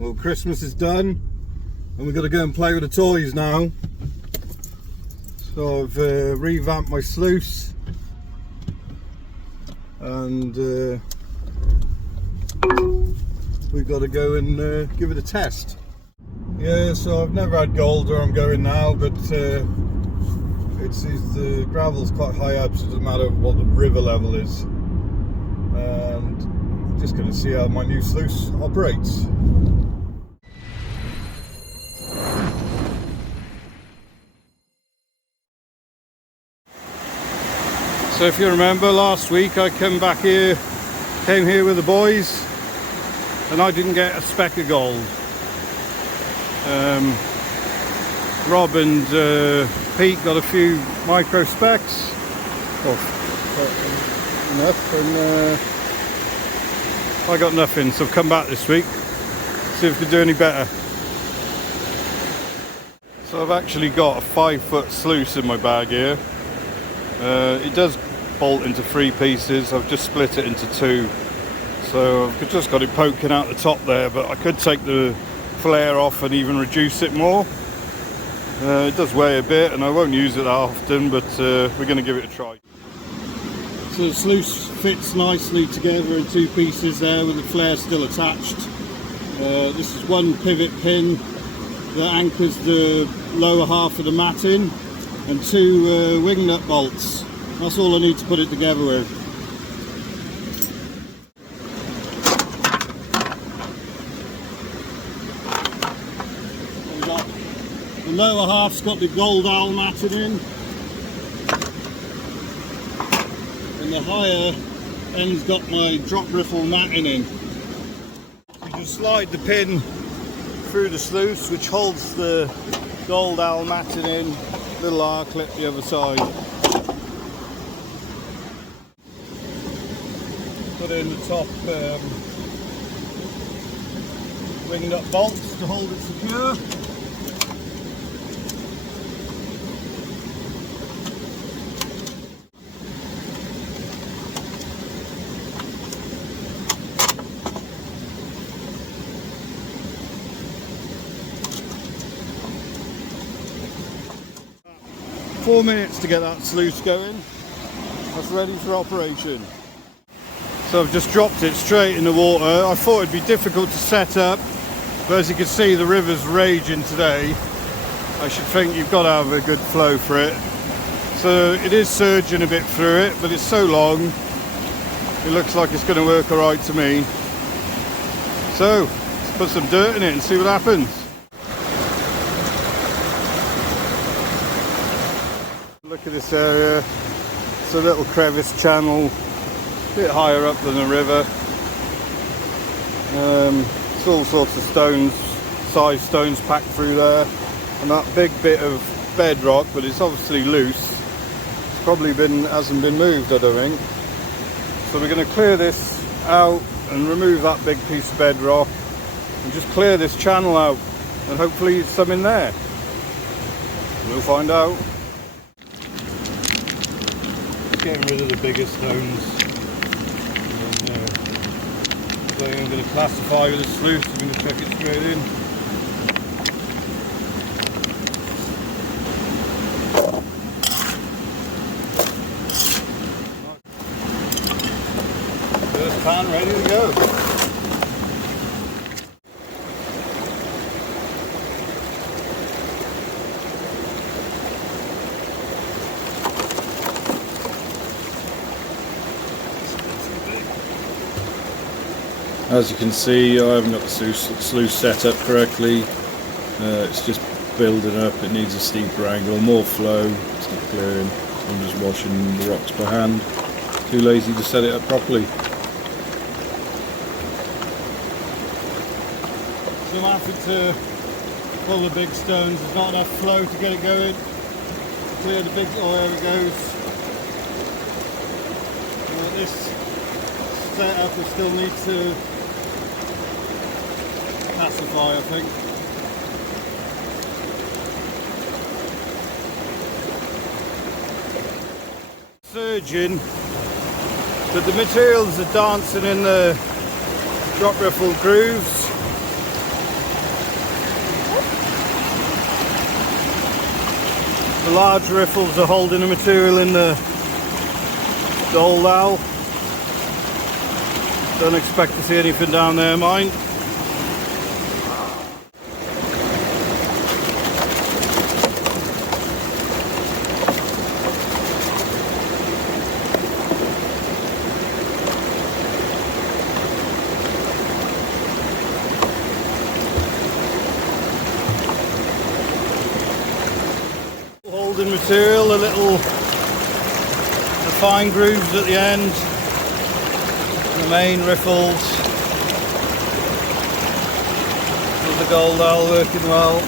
Well, Christmas is done and we've got to go and play with the toys now. So I've revamped my sluice and we've got to go and give it a test. Yeah, so I've never had gold where I'm going now, but the gravel's quite high up, so it doesn't matter what the river level is. And I'm just going to see how my new sluice operates. So if you remember last week I came here with the boys and I didn't get a speck of gold. Rob and Pete got a few micro specks, enough, and I got nothing, so I've come back this week, see if we can do any better. So I've actually got a 5-foot sluice in my bag here. It does bolt into 3 pieces. I've just split it into 2, so I've just got it poking out the top there, but I could take the flare off and even reduce it more. It does weigh a bit and I won't use it that often, but we're going to give it a try. So the sluice fits nicely together in 2 pieces there with the flare still attached. This is 1 pivot pin that anchors the lower half of the mat in, and 2 wing nut bolts. That's all I need to put it together with. The lower half's got the gold owl matting in, and the higher end's got my drop riffle matting in. You just slide the pin through the sluice, which holds the gold owl matting in, little R clip the other side. Put in the top wing nut bolts to hold it secure. Four minutes to get that sluice going. That's ready for operation. So I've just dropped it straight in the water. I thought it'd be difficult to set up, but as you can see the river's raging today. I should think you've got to have a good flow for it. So it is surging a bit through it, but it's so long it looks like it's going to work alright to me. So let's put some dirt in it and see what happens. Look at this area. It's a little crevice channel, a bit higher up than the river. It's all sorts of stones, size stones packed through there, and that big bit of bedrock, but it's obviously loose. It's probably hasn't been moved, I don't think. So we're going to clear this out and remove that big piece of bedrock and just clear this channel out, and hopefully it's some in there. We'll find out. Getting rid of the bigger stones. So I'm going to classify with a sluice. I'm going to chuck it straight in. First pan ready to go. As you can see, I haven't got the sluice set up correctly. It's just building up, it needs a steeper angle, more flow, it's not clearing. So I'm just washing the rocks by hand. Too lazy to set it up properly. So I'm having to pull the big stones, there's not enough flow to get it going. Clear the big, oh there it goes. This setup I still need to pacify, I think. Surging, but the materials are dancing in the drop riffle grooves. The large riffles are holding the material in the hole now. Don't expect to see anything down there, mind. Holding material, the fine grooves at the end, the main riffles, with the gold owl working well.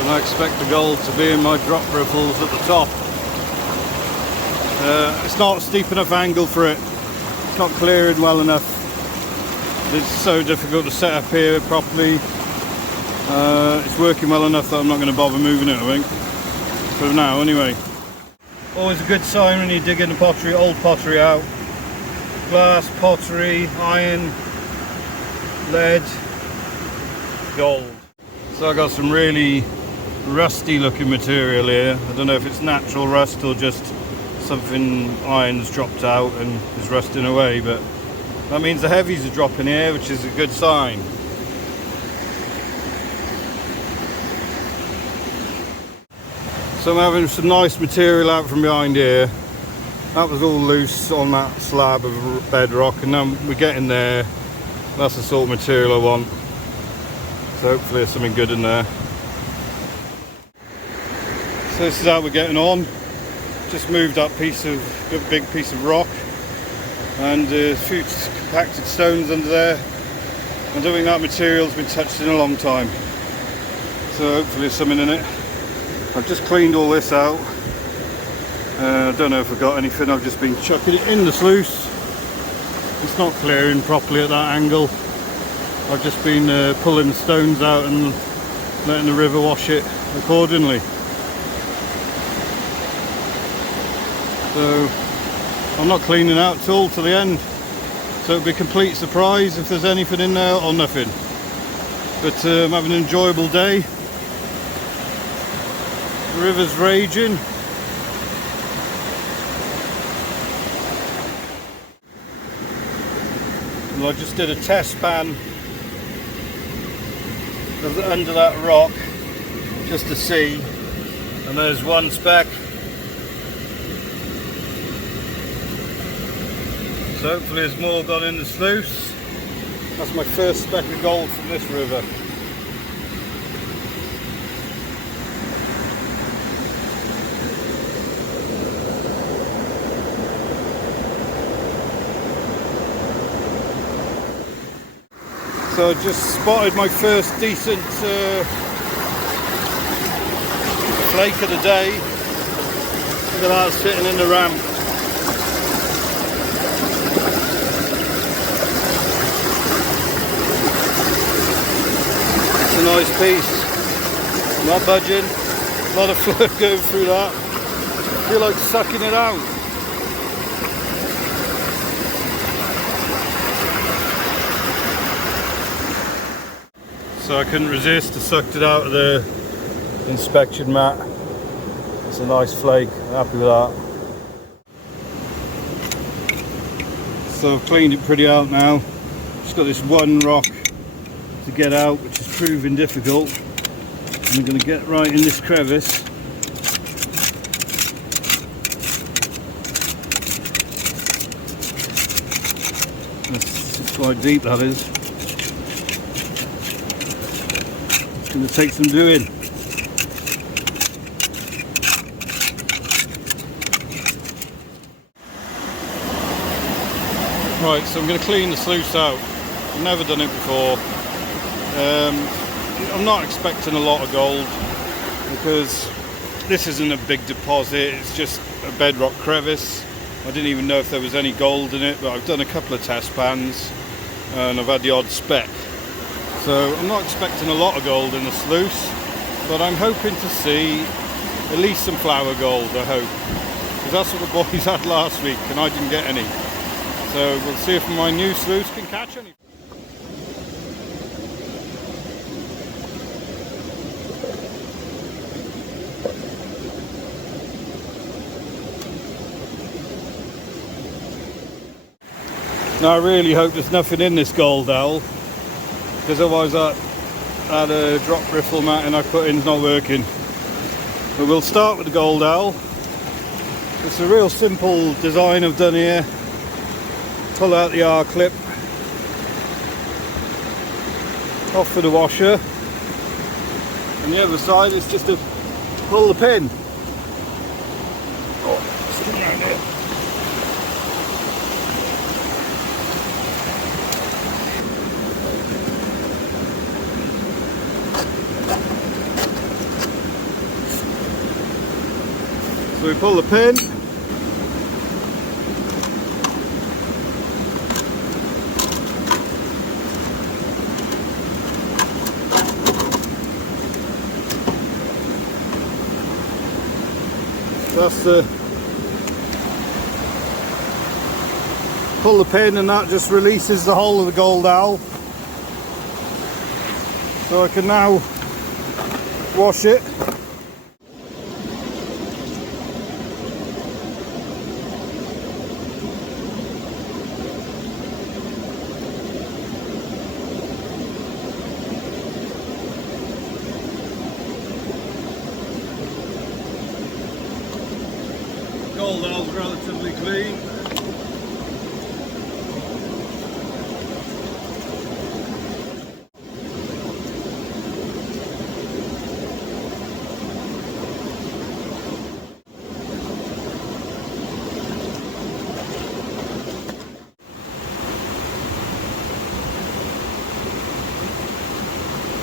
And I expect the gold to be in my drop riffles at the top. It's not a steep enough angle for it, it's not clearing well enough. It's so difficult to set up here properly. It's working well enough that I'm not going to bother moving it, I think, for now anyway. Always a good sign when you dig in the pottery, old pottery out. Glass, pottery, iron, lead, gold. So I got some really rusty looking material here. I don't know if it's natural rust or just something iron's dropped out and is rusting away, but that means the heavies are dropping here, which is a good sign. So I'm having some nice material out from behind here. That was all loose on that slab of bedrock, and now we're getting there. That's the sort of material I want. So hopefully there's something good in there. So this is how we're getting on. Just moved that big piece of rock and a few compacted stones under there. I don't think that material's been touched in a long time. So hopefully there's something in it. I've just cleaned all this out. I don't know if I've got anything. I've just been chucking it in the sluice. It's not clearing properly at that angle. I've just been pulling the stones out and letting the river wash it accordingly. So I'm not cleaning out at all to the end. So it'll be a complete surprise if there's anything in there or nothing. But I'm having an enjoyable day. The river's raging. And I just did a test span under that rock just to see, and there's one speck. So hopefully there's more gone in the sluice. That's my first speck of gold from this river. So I just spotted my first decent flake of the day. Look at that sitting in the ramp. It's a nice piece. Not budging. A lot of flow going through that. I feel like sucking it out. So I couldn't resist, I sucked it out of the inspection mat. It's a nice flake, I'm happy with that. So I've cleaned it pretty out now. Just got this one rock to get out, which is proving difficult. And I'm going to get right in this crevice. That's quite deep, that is. It's going to take some doing. Right, so I'm going to clean the sluice out. I've never done it before. I'm not expecting a lot of gold because this isn't a big deposit, it's just a bedrock crevice. I didn't even know if there was any gold in it, but I've done a couple of test pans and I've had the odd speck. So I'm not expecting a lot of gold in the sluice, but I'm hoping to see at least some flower gold, I hope. Because that's what the boys had last week and I didn't get any. So we'll see if my new sluice can catch any. Now I really hope there's nothing in this gold dowel, because otherwise that drop riffle matting I put in is not working. But we'll start with the gold dowel. It's a real simple design I've done here. Pull out the R clip, off for the washer, and the other side is just to pull the pin. Oh, it's coming around here. So we pull the pin, that's the pull the pin, and that just releases the whole of the gold dowel. So I can now wash it. Gold dowel's relatively clean.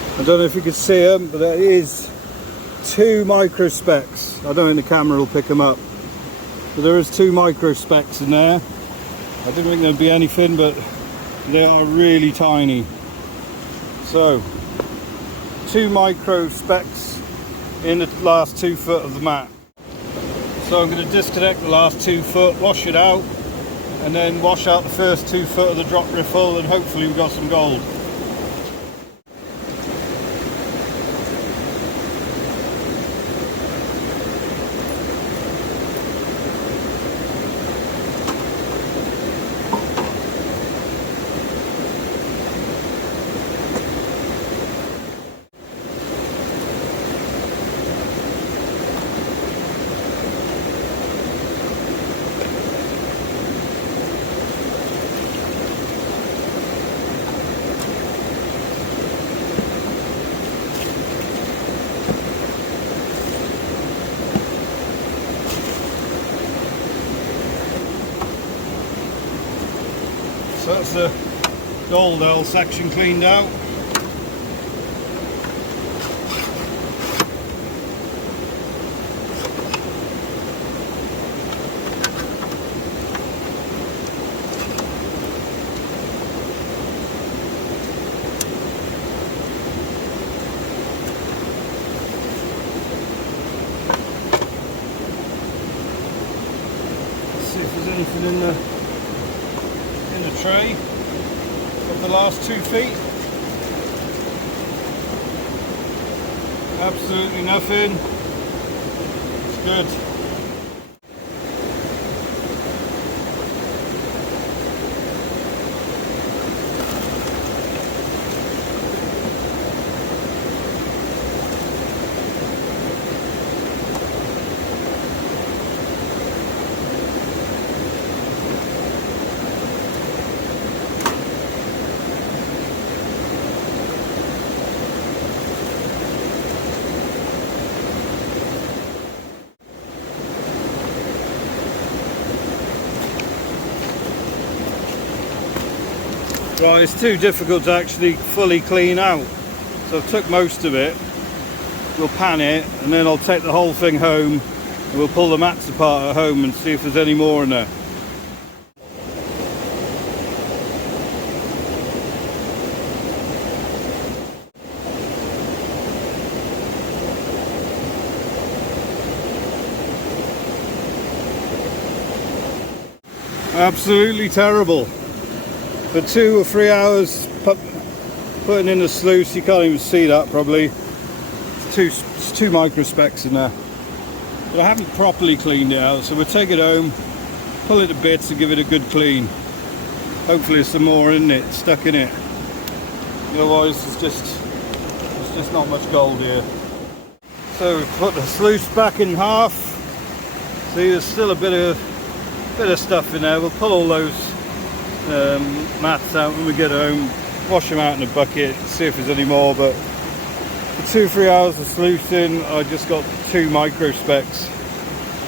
I don't know if you can see them, but there is 2 micro specks. I don't think the camera will pick them up. But there is 2 micro specks in there. I didn't think there'd be anything, but they are really tiny. So 2 micro specks in the last 2 foot of the mat. So I'm going to disconnect the last 2 foot, wash it out, and then wash out the first 2 foot of the drop riffle, and hopefully we've got some gold. So that's the gold dowel section cleaned out. Let's see if there's anything in the tray of the last 2 feet. Absolutely nothing. It's good. Right, it's too difficult to actually fully clean out, so I've took most of it. We'll pan it, and then I'll take the whole thing home, and we'll pull the mats apart at home and see if there's any more in there. Absolutely terrible. For 2 or 3 hours putting in the sluice, you can't even see that probably. It's 2 micro specks in there. But I haven't properly cleaned it out, so we'll take it home, pull it to bits and give it a good clean. Hopefully there's some more in it, stuck in it. Otherwise it's just not much gold here. So we've put the sluice back in half. See, there's still a bit of stuff in there. We'll pull all those mats out when we get home, wash them out in a bucket, see if there's any more. But for 2-3 hours of sluicing, I just got 2 micro specks,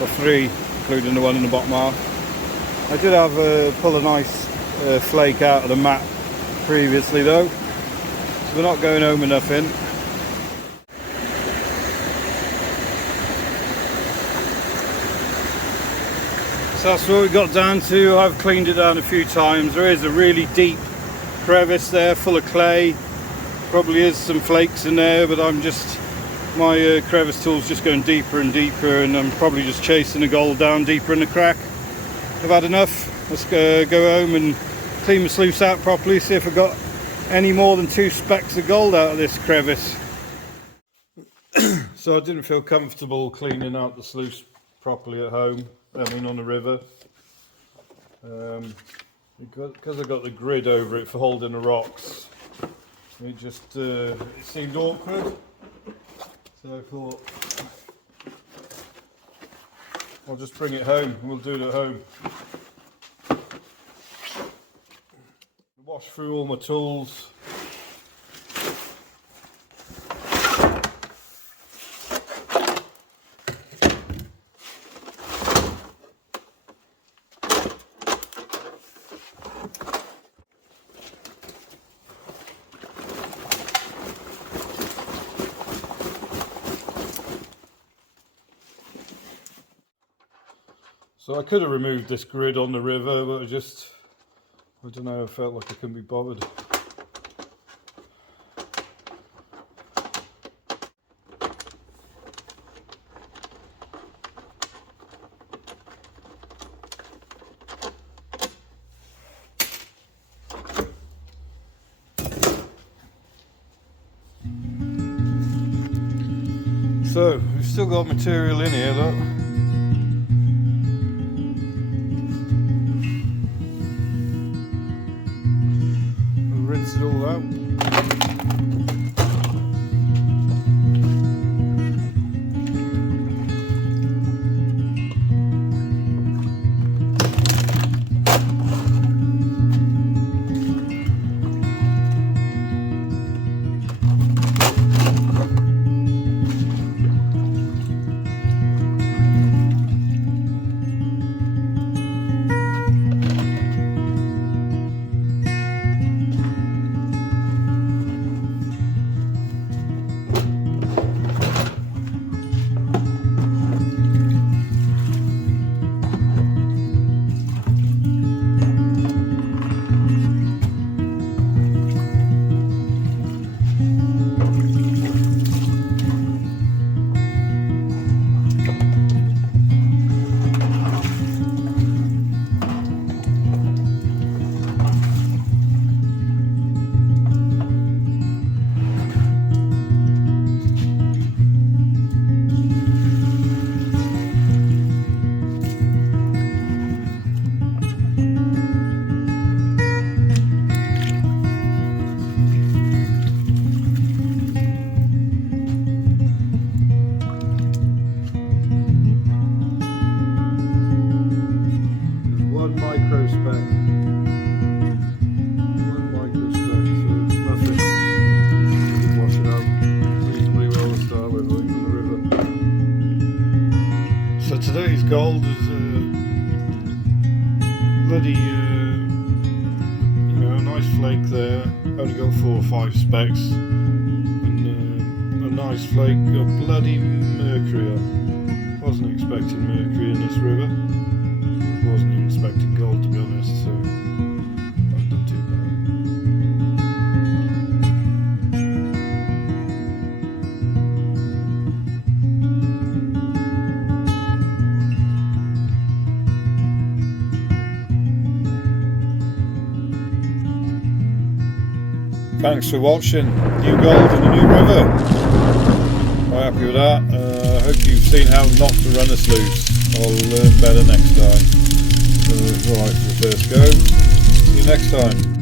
or 3, including the one in the bottom half. I did have pull a nice flake out of the mat previously though, so we're not going home with nothing. So that's what we got down to. I've cleaned it down a few times. There is a really deep crevice there full of clay. Probably is some flakes in there, but my crevice tool's just going deeper and deeper, and I'm probably just chasing the gold down deeper in the crack. I've had enough. Let's go home and clean the sluice out properly, see if I've got any more than 2 specks of gold out of this crevice. So I didn't feel comfortable cleaning out the sluice properly at home, I mean on the river, because I got the grid over it for holding the rocks. It seemed awkward, so I thought I'll just bring it home and we'll do it at home. Wash through all my tools. So I could have removed this grid on the river, but I don't know, I felt like I couldn't be bothered. So, we've still got material in here, look. Rinse it all out. Today's gold is bloody, a nice flake there. Only got 4 or 5 specks, and a nice flake of bloody mercury on. Wasn't expecting mercury in this river. Wasn't even expecting gold, to be honest. So I've done too bad. Thanks for watching. New gold in a new river. Quite happy with that. I hope you've seen how not to run a sluice. I'll learn better next time. Alright for the first go. you next time.